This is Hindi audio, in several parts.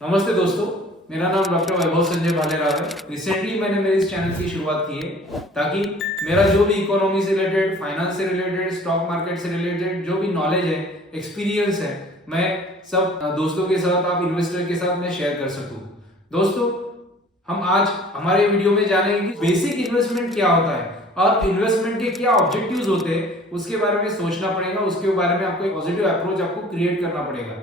नमस्ते दोस्तों, मेरा नाम डॉक्टर वैभव संजय भालेराव है। रिसेंटली मैंने मेरे इस चैनल की शुरुआत की है ताकि मेरा जो भी इकोनॉमी से रिलेटेड, फाइनेंस से रिलेटेड, स्टॉक मार्केट से रिलेटेड जो भी नॉलेज है, एक्सपीरियंस है, मैं सब दोस्तों के साथ, आप इन्वेस्टर के साथ मैं शेयर कर सकूं। दोस्तों, हम आज हमारे वीडियो में जानेंगे कि बेसिक इन्वेस्टमेंट क्या होता है और इन्वेस्टमेंट के क्या ऑब्जेक्टिव्स होते हैं, उसके बारे में सोचना पड़ेगा। उसके बारे में आपको एक पॉजिटिव अप्रोच आपको क्रिएट करना पड़ेगा।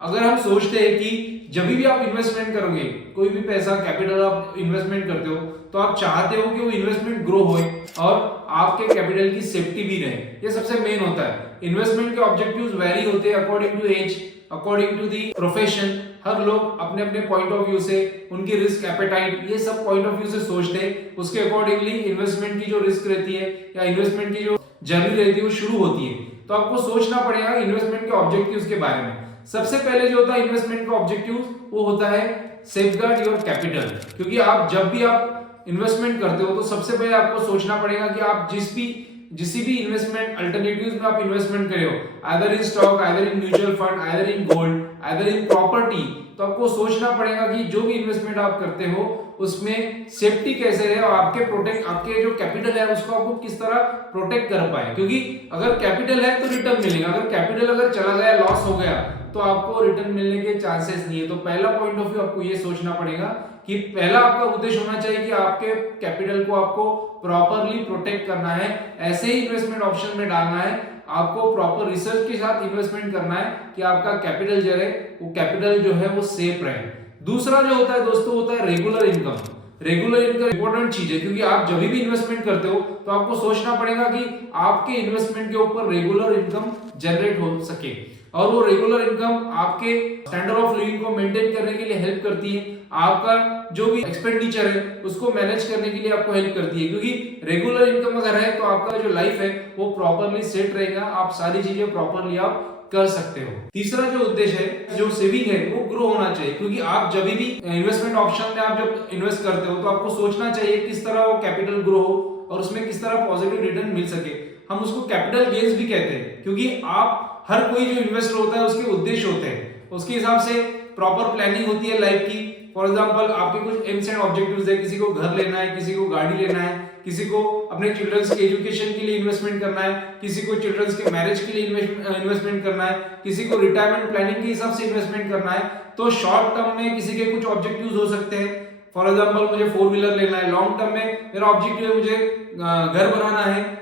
अगर हम सोचते हैं कि जब भी आप इन्वेस्टमेंट करोगे, कोई भी पैसा कैपिटल आप इन्वेस्टमेंट करते हो, तो आप चाहते हो कि वो इन्वेस्टमेंट ग्रो होए और आपके कैपिटल की सेफ्टी भी रहे। ये सबसे मेन होता है। इन्वेस्टमेंट के ऑब्जेक्टिव्स वेरी होते हैं according to age, according to the profession. हर लोग अपने अपने पॉइंट ऑफ व्यू से, उनकी रिस्क एपेटाइट, ये सब पॉइंट ऑफ व्यू से सोचते हैं। उसके अकॉर्डिंगली इन्वेस्टमेंट की जो रिस्क रहती है या इन्वेस्टमेंट की जो जर्नी रहती है वो शुरू होती है। तो आपको सोचना पड़ेगा इन्वेस्टमेंट के ऑब्जेक्टिव्स के बारे में। सबसे पहले जो होता है इन्वेस्टमेंट का ऑब्जेक्टिव, वो होता है सेफगार्ड योर कैपिटल। क्योंकि आप जब भी आप इन्वेस्टमेंट करते हो तो सबसे पहले आपको सोचना पड़ेगा कि आप जिस भी इन्वेस्टमेंट अल्टरनेटिव्स में आप इन्वेस्टमेंट करे हो, either in stock, either in mutual fund, either in gold, either in property, तो आपको सोचना पड़ेगा कि जो भी इन्वेस्टमेंट आप करते हो उसमें सेफ्टी कैसे रहे और आपके जो कैपिटल है उसको आपको किस तरह प्रोटेक्ट कर पाए। क्योंकि अगर कैपिटल है तो रिटर्न मिलेगा, अगर कैपिटल अगर चला गया, लॉस हो गया, तो आपको रिटर्न मिलने के चांसेस नहीं है। तो पहला पॉइंट ऑफ व्यू आपको ये सोचना पड़ेगा कि पहला आपका उद्देश्य होना चाहिए कि आपके कैपिटल को आपको प्रॉपरली प्रोटेक्ट करना है। ऐसे ही इन्वेस्टमेंट ऑप्शन में डालना है, आपको प्रॉपर रिसर्च के साथ इन्वेस्टमेंट करना है कि आपका कैपिटल जो है वो कैपिटल जो है वो सेफ रहे। दूसरा जो होता है दोस्तों, होता है regular income. Regular income important चीज है, क्योंकि आप जब भी इन्वेस्टमेंट करते हो तो आपको सोचना पड़ेगा कि आपके इन्वेस्टमेंट के ऊपर रेगुलर इनकम जनरेट हो सके। और वो रेगुलर इनकम आपके स्टैंडर्ड ऑफ लिविंग को मेंटेन करने के लिए हेल्प करती है। आपका जो भी एक्सपेंडिचर है उसको मैनेज करने के लिए आपको हेल्प करती है। क्योंकि रेगुलर इनकम अगर है तो आपका जो लाइफ है वो प्रॉपरली सेट रहेगा, आप सारी चीजें प्रॉपरली आप कर सकते हो। तीसरा जो उद्देश्य है, जो सेविंग है, वो ग्रो होना चाहिए। क्योंकि आप जब भी इन्वेस्टमेंट ऑप्शन में आप जब इन्वेस्ट करते हो तो आपको सोचना चाहिए किस तरह वो कैपिटल ग्रो हो और उसमें किस तरह पॉजिटिव रिटर्न मिल सके। हम उसको कैपिटल गेन्स भी कहते हैं, क्योंकि आप हर कोई जो इन्वेस्टर होता है उसके उद्देश्य होते हैं, उसके हिसाब से प्रॉपर प्लानिंग होती है लाइफ की। फॉर एग्जांपल, आपके कुछ एम्स एंड ऑब्जेक्टिव्स है, किसी को घर लेना है, किसी को गाड़ी लेना है, किसी को अपने चिल्ड्रंस के एजुकेशन के लिए इन्वेस्टमेंट करना है, किसी को चिल्ड्रंस के मैरिज के लिए इन्वेस्टमेंट करना है, किसी को रिटायरमेंट प्लानिंग के हिसाब से इन्वेस्टमेंट करना है। तो शॉर्ट टर्म में किसी के कुछ ऑब्जेक्टिव्स हो सकते हैं। फॉर एग्जांपल, मुझे 4 व्हीलर लेना है। लॉन्ग टर्म में मेरा ऑब्जेक्टिव है मुझे घर बनाना है।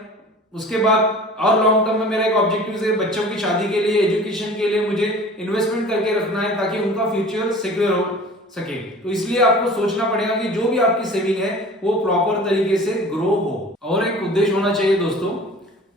उसके बाद और लॉन्ग टर्म में मेरा एक ऑब्जेक्टिव है बच्चों की शादी के लिए, एजुकेशन के लिए मुझे इन्वेस्टमेंट करके रखना है ताकि उनका फ्यूचर सिक्योर हो सके। तो इसलिए आपको सोचना पड़ेगा कि जो भी आपकी सेविंग है वो प्रॉपर तरीके से ग्रो हो। और एक उद्देश्य होना चाहिए दोस्तों,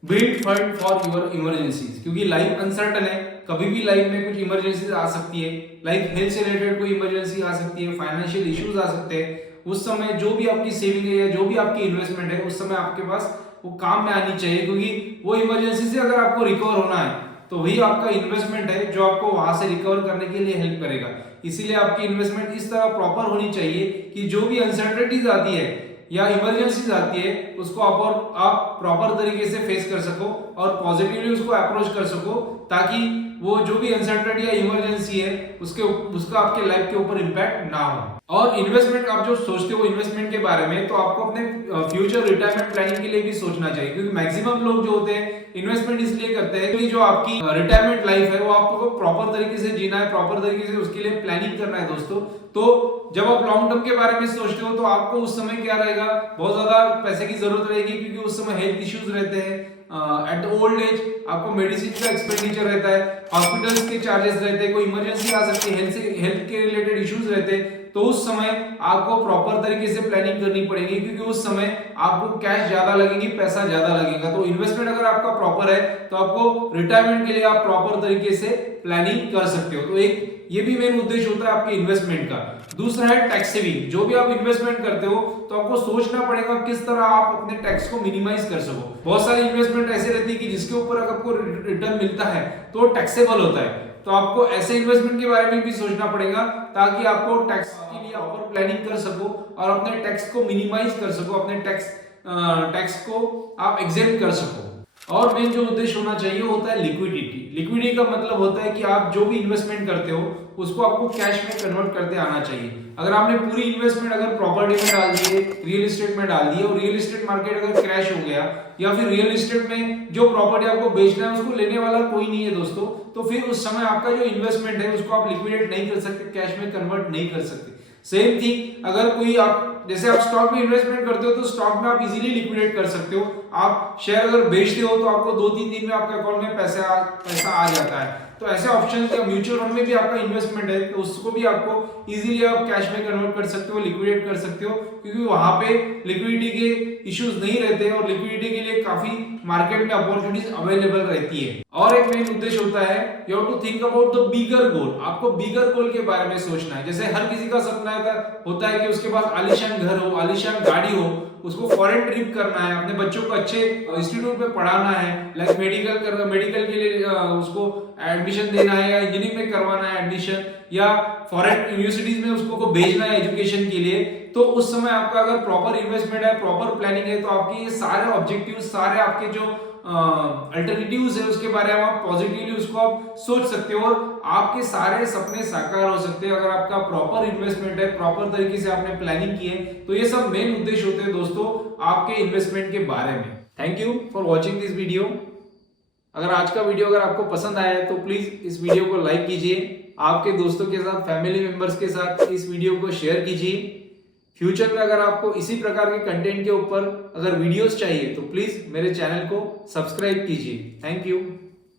build fund for your emergencies. क्योंकि लाइफ अनसर्टन है, कभी भी लाइफ में कुछ इमरजेंसीज आ सकती है। लाइक हेल्थ से रिलेटेड कोई इमरजेंसी आ सकती है, फाइनेंशियल इश्यूज आ सकते हैं। उस समय जो भी आपकी सेविंग है या जो भी आपकी इन्वेस्टमेंट है, उस समय आपके पास वो काम में आनी चाहिए। क्योंकि वो इमरजेंसी से अगर आपको रिकवर होना है तो वही आपका इन्वेस्टमेंट है जो आपको वहां से रिकवर करने के लिए हेल्प करेगा। इसीलिए आपकी इन्वेस्टमेंट इस तरह प्रॉपर होनी चाहिए कि जो भी अनसर्टेनिटीज आती है या इमरजेंसीज आती है उसको आप प्रॉपर तरीके से फेस कर सको और पॉजिटिवली उसको अप्रोच कर सको, ताकि वो जो भी अनसर्टेनिटी या इमरजेंसी है उसका आपके लाइफ के ऊपर इंपैक्ट ना हो। और इन्वेस्टमेंट आप जो सोचते हो इन्वेस्टमेंट के बारे में, तो आपको अपने फ्यूचर रिटायरमेंट प्लानिंग के लिए भी सोचना चाहिए। क्योंकि मैक्सिमम लोग जो होते हैं इन्वेस्टमेंट इसलिए करते हैं कि जो आपकी रिटायरमेंट लाइफ है वो आपको प्रॉपर तरीके से जीना है, प्रॉपर तरीके से उसके लिए प्लानिंग करना है दोस्तों। तो जब आप लॉन्ग टर्म के बारे में सोचते हो तो आपको उस समय क्या रहेगा, बहुत ज्यादा पैसे की जरूरत रहेगी। क्योंकि उस समय हेल्थ इश्यूज रहते हैं, एट ओल्ड एज आपको मेडिसिन का एक्सपेंडिचर रहता है, हॉस्पिटल्स के चार्जेस रहते हैं, कोई इमरजेंसी आ सकती है, हेल्थ के रिलेटेड इश्यूज रहते हैं। तो उस समय आपको प्रॉपर तरीके से प्लानिंग करनी पड़ेगी, क्योंकि उस समय आपको कैश ज्यादा लगेगी, पैसा ज्यादा लगेगा। तो इन्वेस्टमेंट अगर आपका प्रॉपर है तो आपको रिटायरमेंट के लिए आप प्रॉपर तरीके से प्लानिंग कर सकते हो। तो एक ये भी मेन उद्देश्य होता है आपके इन्वेस्टमेंट का। दूसरा है टैक्स सेविंग। जो भी आप इन्वेस्टमेंट करते हो तो आपको सोचना पड़ेगा किस तरह आप अपने टैक्स को मिनिमाइज कर सको। बहुत सारी इन्वेस्टमेंट ऐसे रहती है कि जिसके ऊपर आपको रिटर्न मिलता है तो टैक्सेबल होता है। तो आपको ऐसे इन्वेस्टमेंट के बारे में भी सोचना पड़ेगा ताकि आपको टैक्स के लिए प्रॉपर प्लानिंग कर सको और अपने टैक्स को मिनिमाइज कर सको, अपने टैक्स को आप एग्जेम्प्ट कर सको। और मेन जो उद्देश्य होना चाहिए होता है लिक्विडिटी। लिक्विडिटी का मतलब होता है कि आप जो भी इन्वेस्टमेंट करते हो उसको आपको कैश में कन्वर्ट करते आना चाहिए। अगर आपने पूरी इन्वेस्टमेंट अगर प्रॉपर्टी में डाल दी है, रियल एस्टेट में डाल दी है, और रियल एस्टेट मार्केट अगर क्रैश हो गया या फिर रियल एस्टेट में जो प्रॉपर्टी आपको बेचना है उसको लेने वाला कोई नहीं है दोस्तों, तो फिर उस समय आपका जो इन्वेस्टमेंट है उसको आप लिक्विडेट नहीं कर सकते, कैश में कन्वर्ट नहीं कर सकते। सेम थिंग अगर कोई आप जैसे आप स्टॉक में इन्वेस्टमेंट करते हो तो स्टॉक में आप इजीली लिक्विडेट कर सकते हो। आप शेयर अगर बेचते हो तो आपको 2-3 दिन में आपके अकाउंट में पैसा आ जाता है। तो ऐसे ऑप्शन या म्यूचुअल फंड में भी आपका इन्वेस्टमेंट है तो उसको भी आपको इजीली आप कैश में कन्वर्ट कर सकते हो, लिक्विडेट कर सकते हो, क्योंकि वहां पे लिक्विडिटी के इश्यूज नहीं रहते और लिक्विडिटी के लिए काफी मार्केट में अपॉर्चुनिटीज अवेलेबल रहती है। और एक मेन उद्देश्य होता है you have to think about the bigger goal. आपको बिगर गोल के बारे में सोचना है। जैसे हर किसी का सपना होता है कि उसके पास आलीशान घर हो, आलीशान गाड़ी हो, उसको फॉरेन ट्रिप करना है, अपने बच्चों को अच्छे इंस्टीट्यूट में पढ़ाना है, लाइक मेडिकल के लिए उसको एडमिशन देना है या इंजीनियरिंग में करवाना है एडमिशन, या फॉरेन यूनिवर्सिटीज में उसको भेजना है एजुकेशन के लिए। तो उस समय आपका अगर प्रॉपर इन्वेस्टमेंट है, प्रॉपर प्लानिंग है, तो आपके ये सारे ऑब्जेक्टिव, सारे आपके जो अल्टरनेटिव्स है उसके बारे में आप पॉजिटिवली उसको आप सोच सकते हो और आपके सारे सपने साकार हो सकते हैं अगर आपका प्रॉपर इन्वेस्टमेंट है, प्रॉपर तरीके से आपने प्लानिंग की है। तो ये सब मेन उद्देश्य होते हैं दोस्तों आपके इन्वेस्टमेंट के बारे में। Thank you for watching this video. अगर आज का वीडियो अगर आपको पसंद आया है तो प्लीज इस वीडियो को लाइक कीजिए, आपके दोस्तों के साथ, फैमिली मेंबर्स के साथ इस वीडियो को शेयर कीजिए। फ्यूचर में अगर आपको इसी प्रकार के कंटेंट के ऊपर अगर वीडियोस चाहिए तो प्लीज मेरे चैनल को सब्सक्राइब कीजिए। Thank you.